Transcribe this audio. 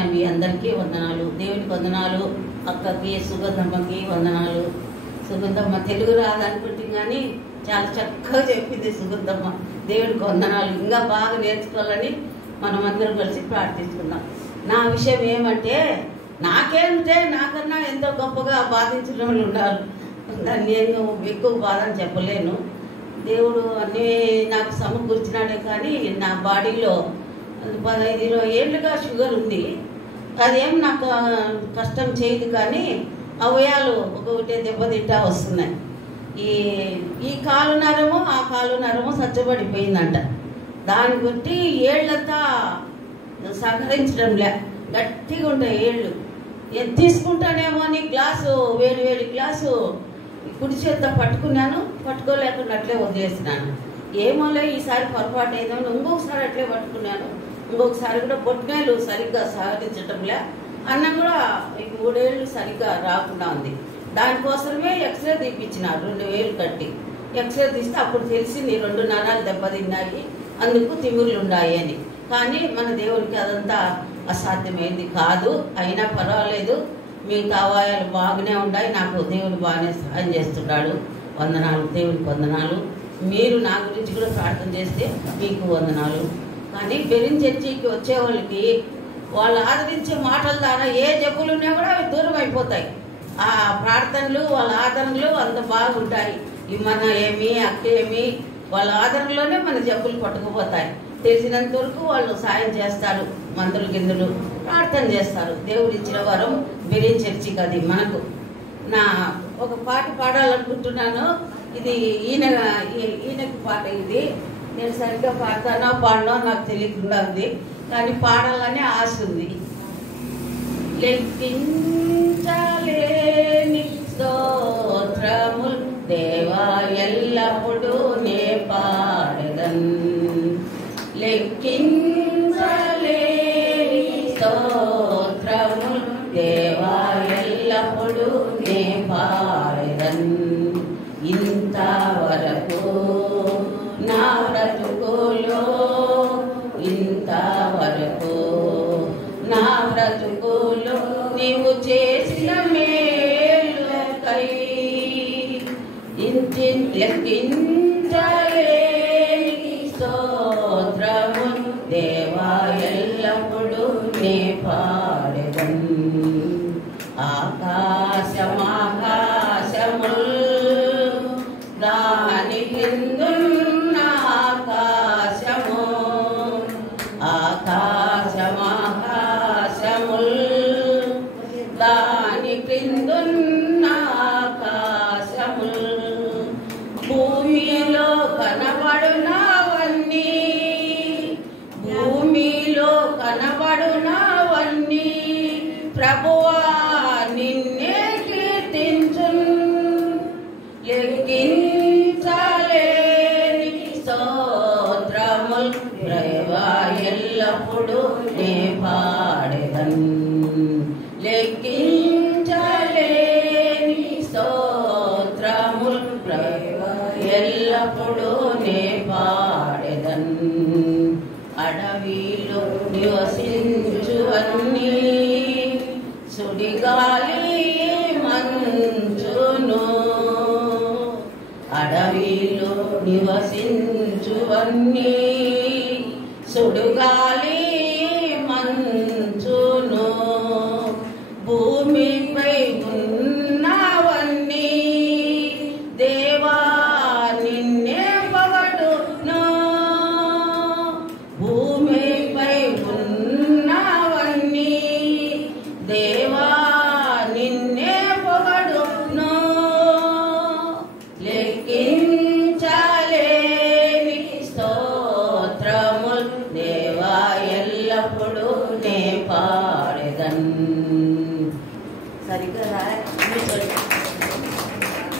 వచ్చిన మీ అందరికీ వందనాలు. దేవునికి వందనాలు. అక్కకి సుగంధమ్మకి వందనాలు. సుగంధమ్మ తెలుగు రాదనుకుంటే కానీ చాలా చక్కగా చెప్పింది సుగంధమ్మ. దేవునికి వందనాలు. ఇంకా బాగా నేర్చుకోవాలని మనం అందరం కలిసి ప్రార్థించుకుందాం. నా విషయం ఏమంటే, నాకేంటే నాకన్నా ఎంతో గొప్పగా బాధించిన వాళ్ళు ఉన్నారు. దాన్ని నేను ఎక్కువ బాధని చెప్పలేను. దేవుడు అన్నీ నాకు సమకూర్చినాడే కానీ నా బాడీలో 15-20 ఏళ్ళుగా షుగర్ ఉంది. అదేం నాకు కష్టం చేయదు, కానీ అవయాలు ఒక్కొక్కటే దెబ్బతింటా వస్తున్నాయి. ఈ కాలు నరము ఆ కాలు నరము సచ్చబడిపోయిందంట. దాన్ని బట్టి ఏళ్ళంతా సహకరించడంలే, గట్టిగా ఉంటాయి ఏళ్ళు. తీసుకుంటానేమో అని గ్లాసు వేడి గ్లాసు కుడి చేత పట్టుకున్నాను, పట్టుకోలేకుండా అట్లే వదిలేసినాను. ఏమోలే ఈసారి పొరపాటు అయిందని ఇంకొకసారి అట్లే పట్టుకున్నాను. ఇంకొకసారి కూడా బొట్టుమేలు సరిగ్గా సహకరించడంలే. అన్నం కూడా 3 ఏళ్ళు సరిగ్గా రాకుండా ఉంది. దానికోసమే ఎక్స్రే తీపించినారు 2,000 కట్టి. ఎక్స్రే తీస్తే అప్పుడు తెలిసింది 2 నరాలు దెబ్బతిన్నాయి, అందుకు తిమ్మిర్లు ఉన్నాయి అని. కానీ మన దేవునికి అదంతా అసాధ్యమైంది కాదు. అయినా పర్వాలేదు, మిగతా అవయాలు బాగానే ఉన్నాయి. నాకు దేవుడు బాగానే సహాయం చేస్తున్నాడు. వందనాలు, దేవునికి వందనాలు. మీరు నా గురించి కూడా ప్రార్థన చేస్తే మీకు వందనాలు. కానీ బెరిన్ చర్చికి వచ్చే వాళ్ళకి వాళ్ళు ఆదరించే మాటల ద్వారా ఏ జబ్బులు ఉన్నా కూడా అవి దూరం అయిపోతాయి. ఆ ప్రార్థనలు వాళ్ళ ఆదరణలు అంత బాగుంటాయి. మన ఏమి అక్క ఏమి వాళ్ళ ఆదరణలోనే మన జబ్బులు పట్టుకుపోతాయి. తెలిసినంత వరకు వాళ్ళు సాయం చేస్తారు, మందులు గిందులు ప్రార్థన చేస్తారు. దేవుడు ఇచ్చిన వరం బెరిన్ చర్చికి అది మనకు. నా ఒక పాట పాడాలనుకుంటున్నాను. ఇది ఈయనకి పాట. ఇది నేను సరిగ్గా పాడతానో పాడనో నాకు తెలియకుండా ఉంది, కానీ పాడాలని ఆశ ఉంది. లెక్కించలేని స్తోత్రములు దేవా ఎల్లప్పుడూ నే పాడెదన్. లెక్కించలేని స్తోత్రములు దేవా ఎల్లప్పుడూ నే పాడెదన్. ఇంతవరకు నా బ్రతుకులో, ఇంతవరకు నా బ్రతుకులో నీవు చేసిన మేలుకై లెక్కించలేని స్తోత్రములు దేవా ఎల్లప్పుడూ నే పాడెదన్. ఆకాశమాకాశముల్ దాని కిందున్న ఆకాశము, ఆకాశమాకాశముల్ దాని క్రిందున్న ఆకాశముల్, భూమిలో కనబడునవన్నీ, భూమిలో కనబడునవన్నీ ప్రభువా నిన్నే కీర్తించున్. లెక్కించలేని స్తోత్రములు దేవా ఎల్లప్పుడూ నే పాడెదన్. లెక్కించలేని స్తోత్రములు దేవా ఎల్లప్పుడూ నే పాడెదన్. అడవిలో నివసించువన్నీ, సుడిగాలి మంచును, అడవిలో నివసించువన్నీ, సుడుగాలి